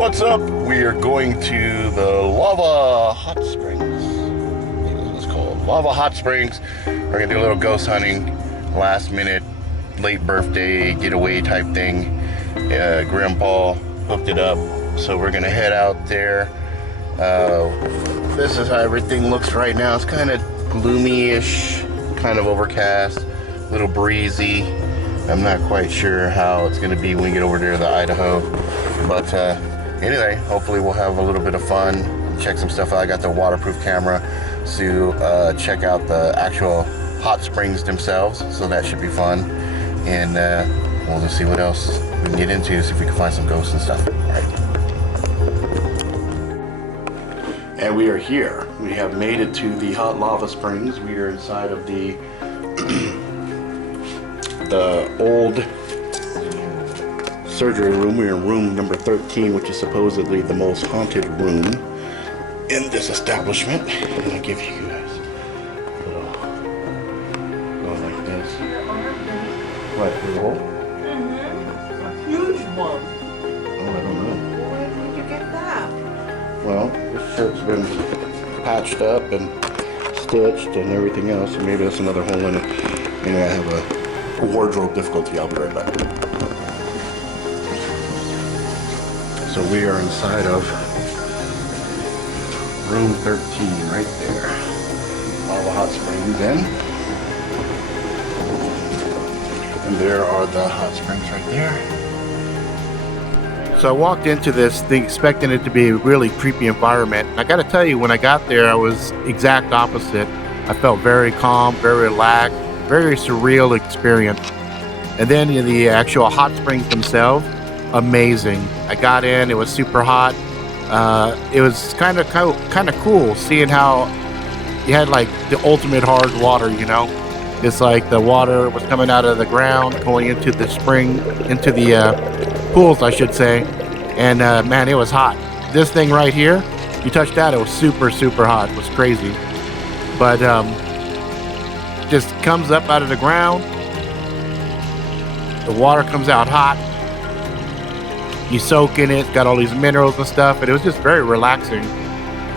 What's up? We are going to the Lava Hot Springs. It's called Lava Hot Springs. We're gonna do a little ghost hunting, last minute, late birthday getaway type thing. Grimm hooked it up, so we're gonna head out there. This is how everything looks right now. It's kind of gloomy-ish, kind of overcast, a little breezy. I'm not quite sure how it's gonna be when we get over there to Idaho, but anyway, hopefully we'll have a little bit of fun, check some stuff out. I got the waterproof camera to check out the actual hot springs themselves, so that should be fun. And we'll just see what else we can get into, see if we can find some ghosts and stuff. All right. And we are here. We have made it to the hot lava springs. We are inside of the the old surgery room. We're in room number 13, which is supposedly the most haunted room in this establishment. And I'll give you guys a little go like this. What, the hole? A huge one. Oh, I don't know. Where did you get that? Well, this shirt's been patched up and stitched and everything else. So maybe that's another hole in it. Maybe I have a wardrobe difficulty. I'll be right back. So we are inside of room 13 right there. All the hot springs in. And there are the hot springs right there. So I walked into this thing expecting it to be a really creepy environment. I got to tell you, when I got there, I was exact opposite. I felt very calm, very relaxed, very surreal experience. And then the actual hot springs themselves, amazing. I got in, it was super hot. It was kind of cool seeing how you had like the ultimate hard water, you know? It's like the water was coming out of the ground, going into the spring, into the pools, I should say. And man, it was hot. This thing right here, you touch that, it was super, super hot. It was crazy. But just comes up out of the ground. The water comes out hot. You soak in it, got all these minerals and stuff, and it was just very relaxing.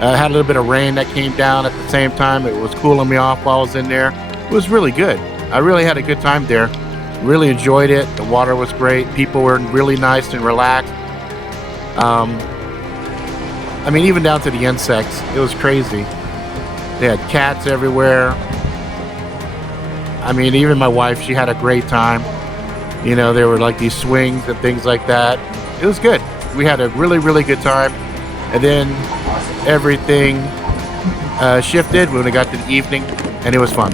I had a little bit of rain that came down at the same time. It was cooling me off while I was in there. It was really good. I really had a good time there. Really enjoyed it. The water was great. People were really nice and relaxed. I mean, even down to the insects, it was crazy. They had cats everywhere. I mean, even my wife, she had a great time. You know, there were like these swings and things like that. It was good. We had a really, really good time. And then everything shifted when we got to the evening, and it was fun.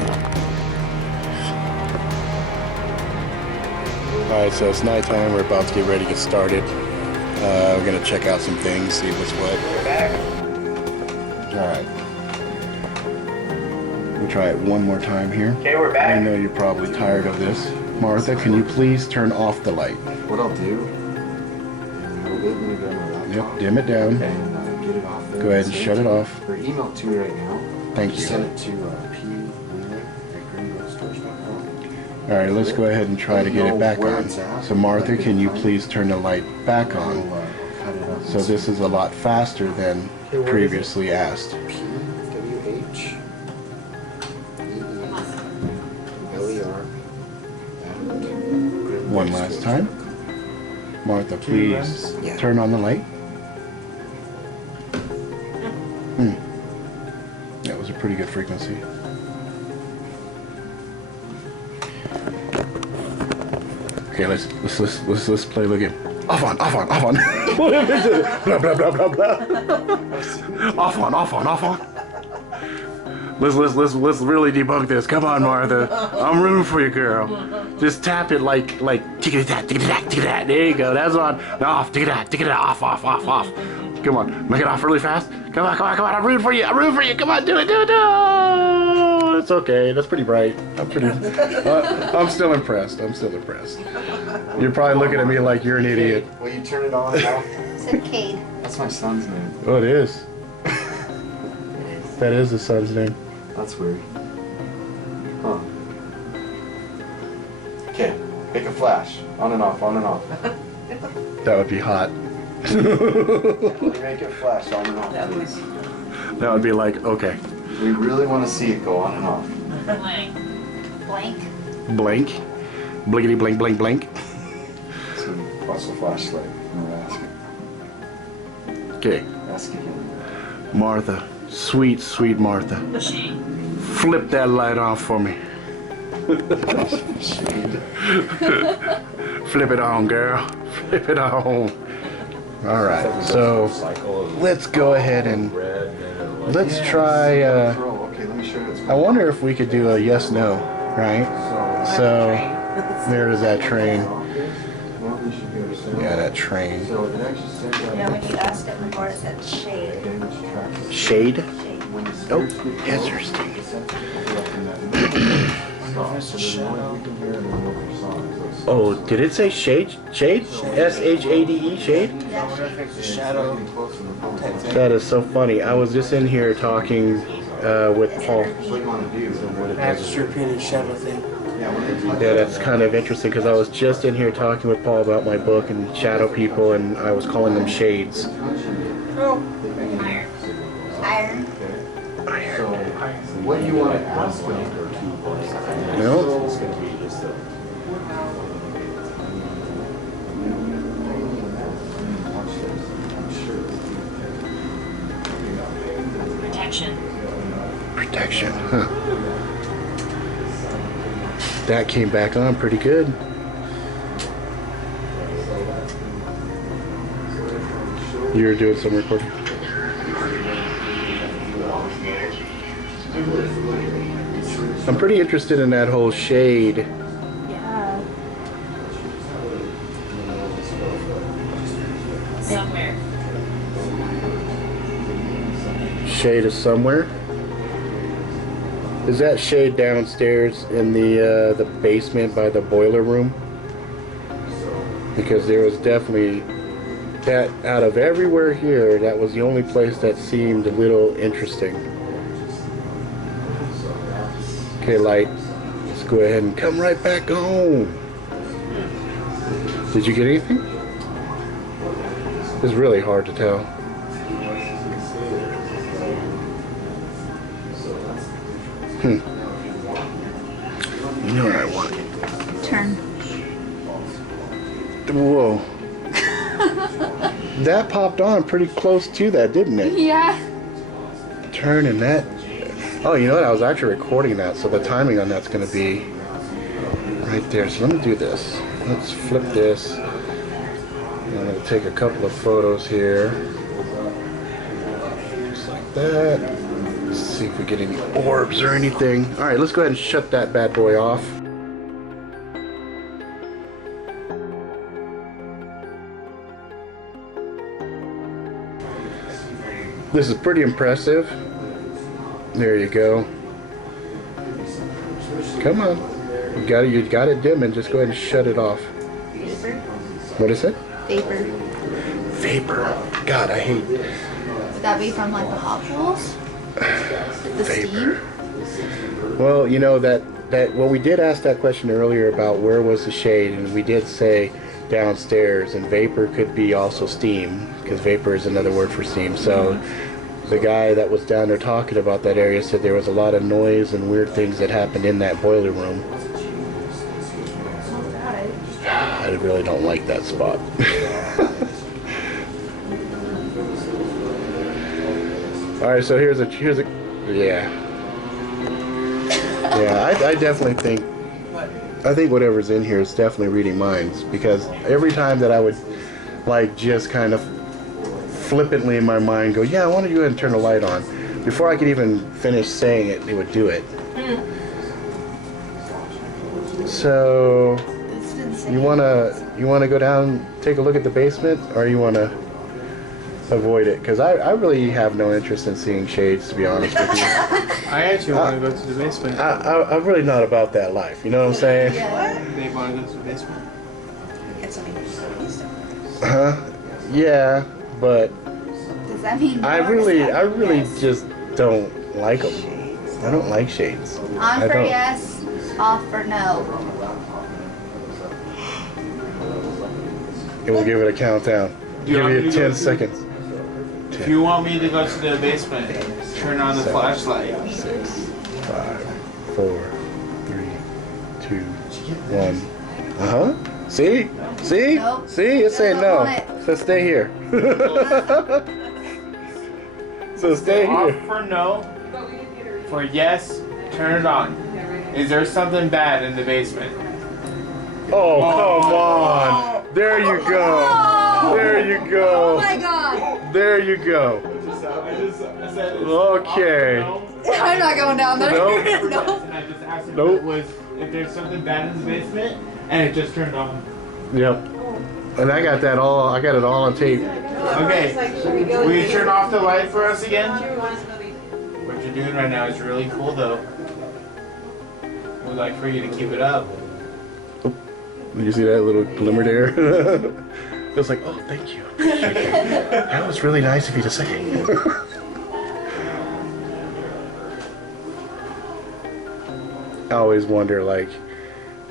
All right, so it's nighttime. We're about to get ready to get started. We're gonna check out some things, see what's what. All right. We'll try it one more time here. Okay, we're back. I know you're probably tired of this. Martha, can you please turn off the light? What I'll do, Yep, dim it down. okay, and get it off there. Go ahead and shut it off. Or email it to me right now. Thank you. Send it to p@grimmstores.com. All right, let's go ahead and try to get it back on. So Martha, can you please turn the light back on? Cut it up. So this is a lot faster than previously asked. PWHEELER. One last time. Martha, please turn on the light. That was a pretty good frequency. Okay, let's play the game. Off on. Blah blah blah blah blah. Off on. Let's really debunk this. Come on, Martha. I'm rooting for you, girl. Just tap it like tick-a-tack. There you go. That's on. Off. Tick-a-tack. Off. Come on. Make it off really fast. Come on. I'm rooting for you. Come on, do it. It's okay. That's pretty bright. I'm still impressed. You're probably looking at me like you're an idiot. Will you turn it on now? It's a Cade. That's my son's name. Oh, it is. That is the son's name. That's weird. Huh. Okay, make a flash. On and off. That would be hot. We make it flash on and off. That please. was That would be like, okay. We really want to see it go on and off. blank. Blank? Blank. Blinkety blink blink blink. So what's the flashlight? We're asking. Okay. Ask again. Martha. Sweet, sweet Martha. Shade. Flip that light on for me. Shade. Flip it on, girl. Flip it on. All right. So let's go ahead and let's try. Okay, let me show you. I wonder if we could do a yes no, right? So there's that train. Well, you should be able to say Yeah, that train. So it actually says that. Yeah, when you asked it before, it said shade. Getting which tracks. Shade. Shade. When the Oh, spirits get interesting. the sense pick it up in that stop. So there's noise we can hear and then look for songs. Oh, did it say shade? Shade? S-H-A-D-E? Shade? Shadow. That is so funny. I was just in here talking with Paul. What you want to do? So what it Max repeated shadow thing. Yeah, when it's Yeah, that's kind of interesting because I was just in here talking with Paul about my book and shadow people, and I was calling them shades. Oh. Iron. Iron. So what you want to ask them? You know? Protection. Protection, huh? That came back on pretty good. You're doing some recording. I'm pretty interested in that whole shade. Yeah. Somewhere. Shade is somewhere. Is that shade downstairs in the basement by the boiler room? Because there was definitely that out of everywhere here, that was the only place that seemed a little interesting. Okay, light. Let's go ahead and come right back home. Did you get anything? It's really hard to tell. You know what I want? Turn. Whoa. That popped on pretty close to that, didn't it? Yeah. Turning that. Oh, you know what? I was actually recording that, so the timing on that's going to be right there. So let me do this. Let's flip this. I'm going to take a couple of photos here. Just like that. Let's see if we get any orbs or anything. All right, let's go ahead and shut that bad boy off. This is pretty impressive. There you go. Come on. You got it dimming. Just go ahead and shut it off. Vapor. What is it? Vapor. Vapor. God, I hate Would that be from like the hot pools? The vapor. steam? Well, you know well, we did ask that question earlier about where was the shade, and we did say downstairs, and vapor could be also steam, because vapor is another word for steam. So the guy that was down there talking about that area said there was a lot of noise and weird things that happened in that boiler room. I really don't like that spot. All right, so here's a yeah. I definitely think whatever's in here is definitely reading minds, because every time that I would like just kind of flippantly in my mind go, yeah, I want to go ahead and turn the light on, before I could even finish saying it, it would do it. So you wanna go down, take a look at the basement, or you wanna avoid it? Because I really have no interest in seeing shades, to be honest with you. I actually want to go to the basement. I'm really not about that life. You know what I'm saying? They want to go to the basement. Huh? Yeah, but Does that mean I really just don't like them. I don't like shades. On I for don't. yes, off for no. And we'll give it a countdown. want me Give to you go 10 to- seconds. If you want me to go to the basement, turn on the flashlight. 6, 5, 4, 3, 2, 1. See? See? Nope. See? It said Doesn't no. want it. So stay here. So stay Off here. for no. For yes, turn it on. Is there something bad in the basement? Oh, come on. There you go. There you Oh go. my god! There you go. Okay. I'm not going down there. Nope. Nope. And I just asked him Nope. if there's something bad in the basement, and it just turned on. Yep. And I got it all on tape. Okay, will you turn off the light for us again? What you're doing right now is really cool, though. We'd like for you to keep it up. Did you see that little glimmer there? It was like, oh, thank you. Appreciate it. That was really nice of you to say. I always wonder, like,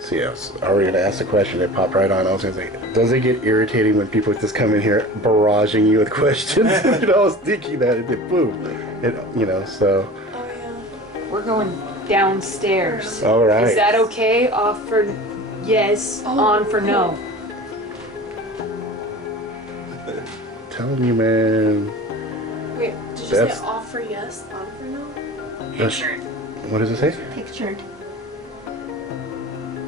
so yes, are we gonna ask the question that popped right on? I was gonna say, does it get irritating when people just come in here barraging you with questions? You know, I was thinking that, and then boom, so. We're going downstairs. All right. Is that okay? Off for yes, on for no. Telling you, man. Wait, did you That's- say off for yes, on for no? What does it say? Pictured.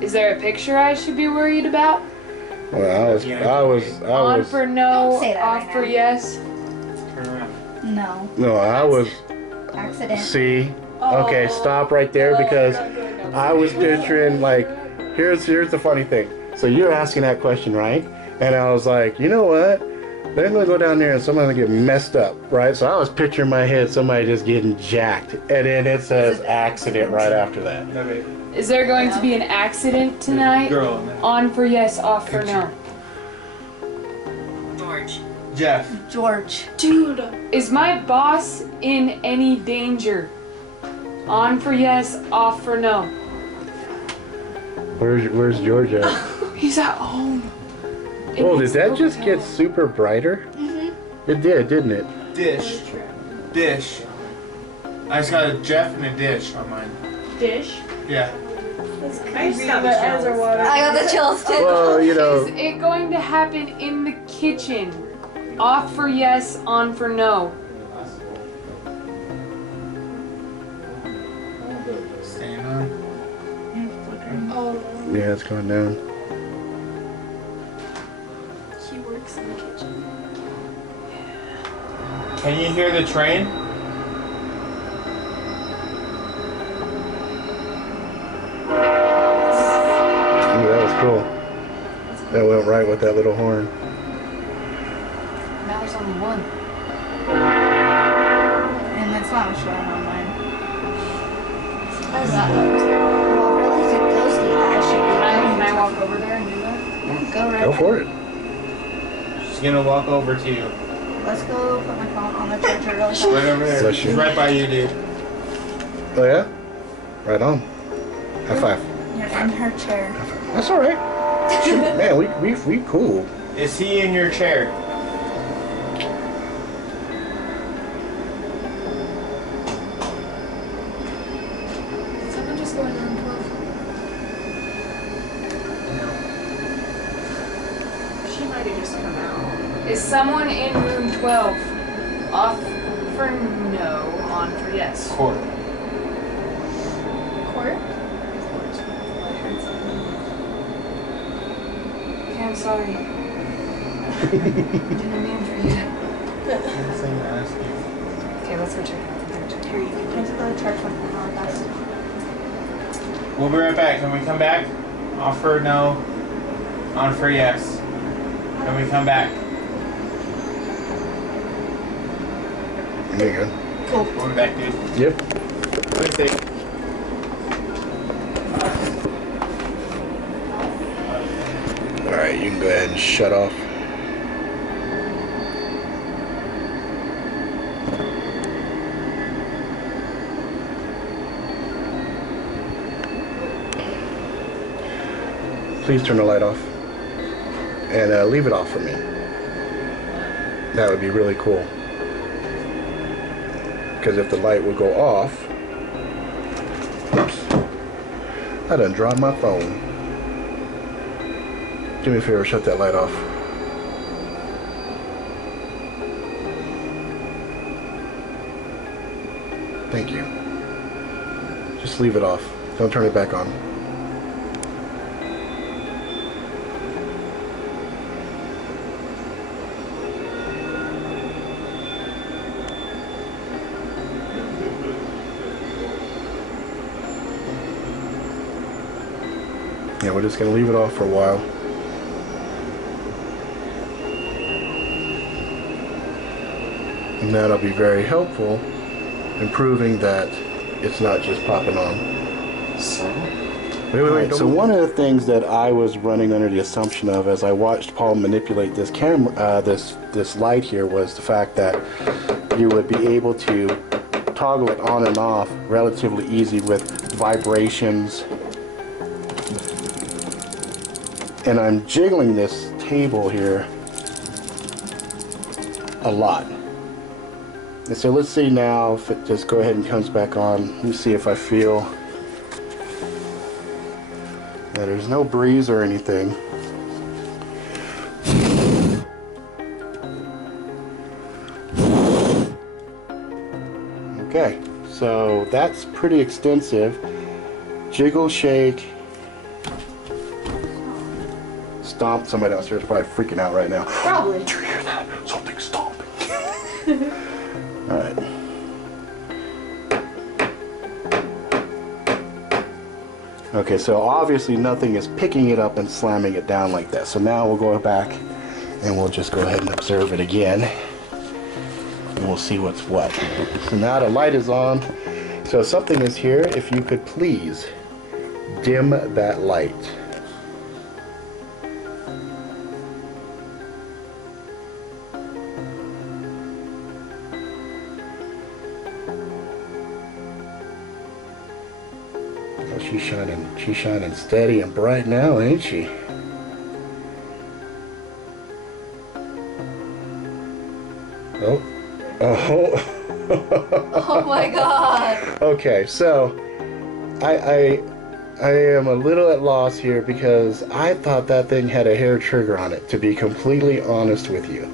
Is there a picture I should be worried about? Well, I was. On for no, Don't say that off right for now. yes. Turn around. No. No, I was. Accident. See. Okay, stop right there because I was picturing like. Here's the funny thing. So you're asking that question, right? And I was like, you know what? They're gonna go down there and someone's gonna get messed up, right? So I was picturing in my head somebody just getting jacked, and then it says accident right after that. Okay. Is there going to be an accident tonight? Girl. On for yes, off for no. Jeff. George. Dude, Is my boss in any danger? On for yes, off for no. Where's George at? He's at home. Oh, did that just get super brighter? It did, didn't it? Dish. Dish. I just got a Jeff and a dish on mine. dish. Yeah. I just got the Ezra water. I got the chills too. Well, Is know. it going to happen in the kitchen? Off for yes, on for no. Staying on. Oh, Yeah, it's going down. he works in the kitchen. Can you hear the train? Ooh, that was cool. That went right with that little horn. Now there's only one. And that's not showing on mine. How's that? Well, really good ghosty. Can I walk over there and do that? Yeah, go right Go ahead. for it. She's gonna walk over to you. Let's go put my phone on the charger real Right quick. over there. Bless She's you. right by you, dude. Oh yeah? Right on. High five. You're in her chair. That's alright. Man, we cool. Is he in your chair? Did someone just go in room 12? She might have just come out. Is someone in room 12? Off for no, on for yes. Court. Court? Okay, I'm sorry. Didn't mean for you. Okay, let's go check out the picture. Here, you can just go to church with me on that. We'll be right back. Can we come back? Off for no. On for yes. Can we come back? There you go. We'll be back, dude. Yep. Please take. Alright, you can go ahead and shut off. Please turn the light off. And leave it off for me. That would be really cool. Because if the light would go off, oops, I done dropped my phone. Do me a favor, shut that light off. Thank you. Just leave it off. Don't turn it back on. Yeah, we're just going to leave it off for a while. And that'll be very helpful in proving that it's not just popping on. So? Wait. So one of the things that I was running under the assumption of as I watched Paul manipulate this camera, this light here, was the fact that you would be able to toggle it on and off relatively easy with vibrations. And I'm jiggling this table here a lot. And so let's see now if it just go ahead and comes back on. Let me see if I feel that there's no breeze or anything. Okay, so that's pretty extensive. Jiggle, shake, stomp. Somebody downstairs is probably freaking out right now. Probably. Did you hear that? Something's stomping. All right. Okay, so obviously nothing is picking it up and slamming it down like that. So now we'll go back and we'll just go ahead and observe it again. And we'll see what's what. So now the light is on. So something is here. If you could please dim that light. She's shining steady and bright now, ain't she? Oh. Oh my god. Okay, so I am a little at loss here because I thought that thing had a hair trigger on it, to be completely honest with you.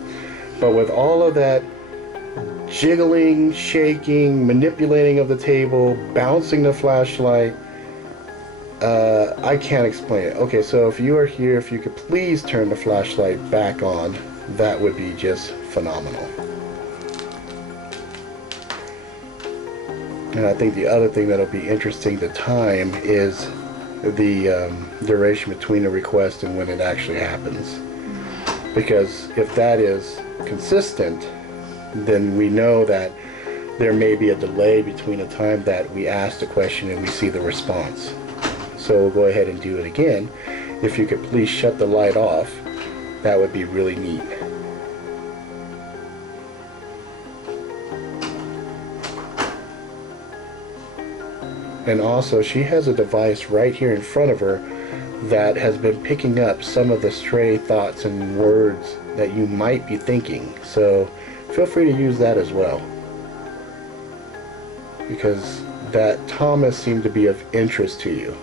But with all of that jiggling, shaking, manipulating of the table, bouncing the flashlight, I can't explain it. Okay, so if you are here, if you could please turn the flashlight back on, that would be just phenomenal. And I think the other thing that'll be interesting to time is the duration between the request and when it actually happens. Because if that is consistent, then we know that there may be a delay between the time that we ask the question and we see the response. So we'll go ahead and do it again. If you could please shut the light off, that would be really neat. And also, she has a device right here in front of her that has been picking up some of the stray thoughts and words that you might be thinking. So feel free to use that as well. Because that Thomas seemed to be of interest to you.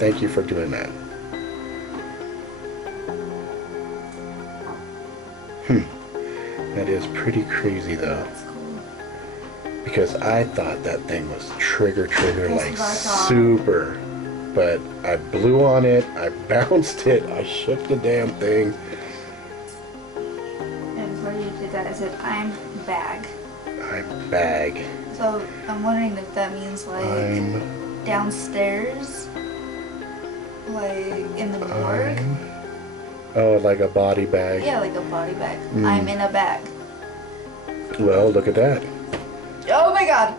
Thank you for doing that. That is pretty crazy though. Because I thought that thing was trigger like super. But I blew on it, I bounced it, I shook the damn thing. And where you did that, I said, I'm bag. I'm bag. So I'm wondering if that means like I'm downstairs, like in the morgue. Oh, like a body bag. Yeah, like a body bag. I'm in a bag. Well, look at that. Oh my god.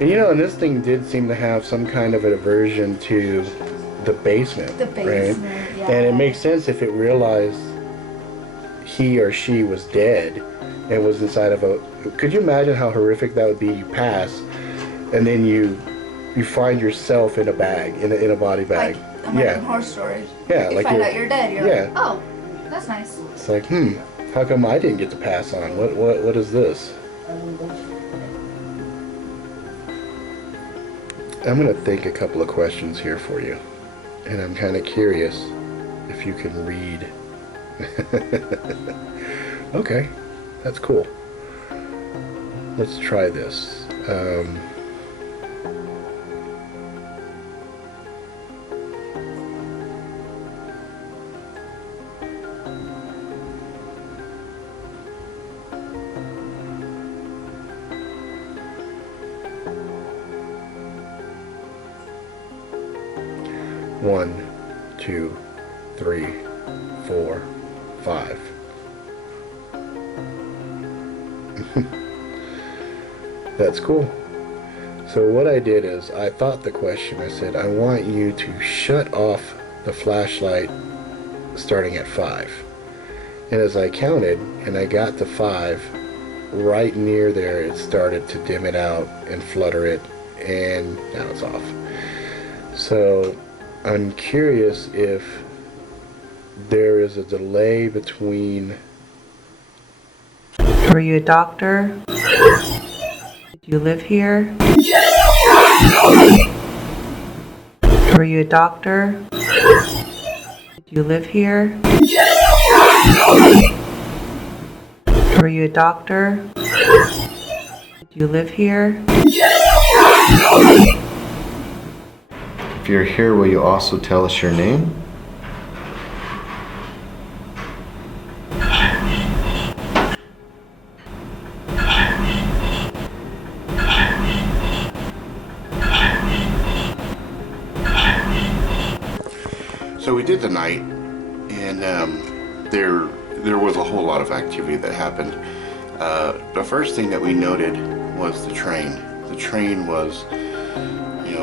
And you know, and this thing did seem to have some kind of an aversion to the basement. The basement, right? yeah. And it makes sense if it realized he or she was dead and was inside of a... Could you imagine how horrific that would be? You pass, and then you find yourself in a bag, in a body bag. Like American Horror Story. Yeah, You like find you're- out you're dead. You're yeah. like, oh, that's nice. It's like, How come I didn't get to pass on? What is this? I'm gonna think a couple of questions here for you, and I'm kind of curious if you can read. Okay, that's cool. Let's try this. One, 2, 3, 4, 5. That's cool. So what I did is I thought the question, I said, I want you to shut off the flashlight starting at 5. And as I counted and I got to 5, right near there it started to dim it out and flutter it, and now it's off. So I'm curious if there is a delay between. Were you a doctor? Did you live here? Were you a doctor? Did you live here? Were you a doctor? Did you live here? If you're here, will you also tell us your name? So we did the night, and there was a whole lot of activity that happened. The first thing that we noted was the train. The train was,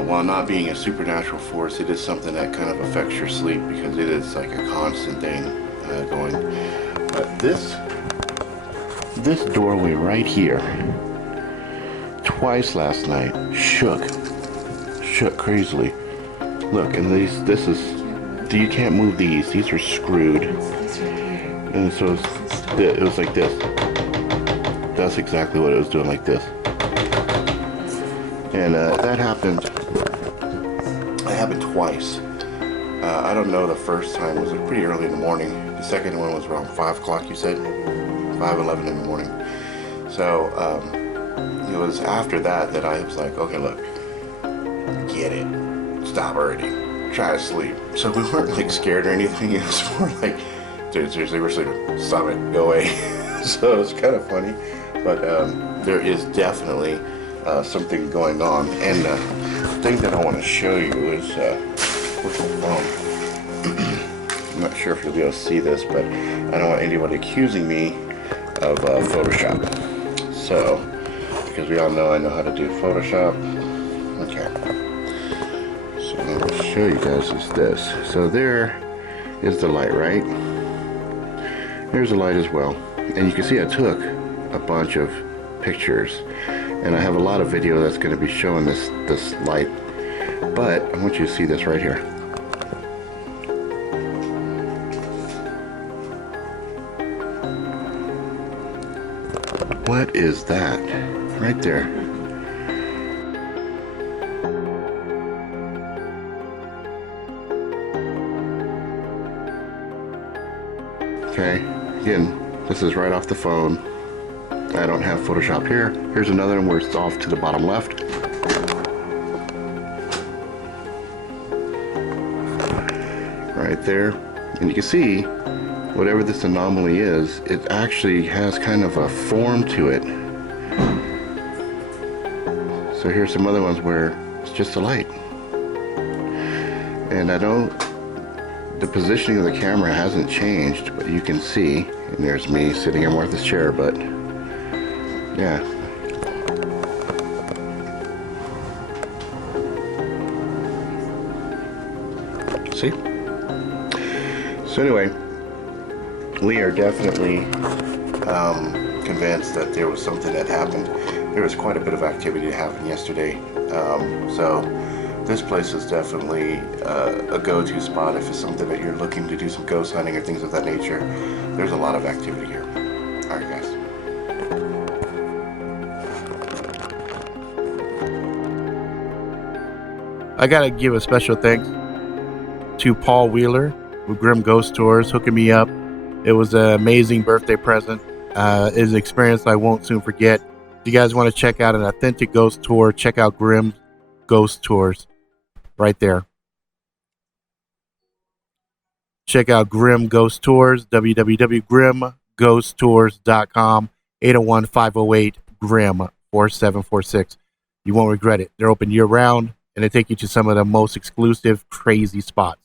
while not being a supernatural force, it is something that kind of affects your sleep because it is like a constant thing going. But this doorway right here, twice last night, shook crazily. Look, and you can't move these. These are screwed, and so it was like this. That's exactly what it was doing, like this. And that happened. It happened twice. I don't know. The first time was like pretty early in the morning. The second one was around 5 o'clock. You said 5:11 in the morning. So it was after that I was like, okay, look, get it, stop already, try to sleep. So we weren't like scared or anything. It was more like, dude, seriously, we're sleeping. Stop it, go away. So it was kind of funny, but there is definitely something going on. And the thing that I want to show you is with the phone. I'm not sure if you'll be able to see this, but I don't want anybody accusing me of Photoshop. So, because we all know I know how to do Photoshop. Okay. So what I'll show you guys is this. So there is the light, right? There's the light as well. And you can see I took a bunch of pictures, and I have a lot of video that's going to be showing this light, but I want you to see this right here. What is that right there? Okay, again, this is right off the phone. I don't have Photoshop here. Here's another one where it's off to the bottom left. Right there. And you can see, whatever this anomaly is, it actually has kind of a form to it. So here's some other ones where it's just a light. And I know the positioning of the camera hasn't changed, but you can see, and there's me sitting in Martha's chair, but yeah. See? So anyway, we are definitely convinced that there was something that happened. There was quite a bit of activity that happened yesterday. So this place is definitely a go-to spot if it's something that you're looking to do some ghost hunting or things of that nature. There's a lot of activity here. I gotta give a special thanks to Paul Wheeler with Grimm Ghost Tours hooking me up. It was an amazing birthday present. It's an experience I won't soon forget. If you guys want to check out an authentic ghost tour, check out Grimm Ghost Tours right there. Check out Grimm Ghost Tours, www.grimmghosttours.com, 801-508-GRIMM-4746. You won't regret it. They're open year-round, and they take you to some of the most exclusive, crazy spots.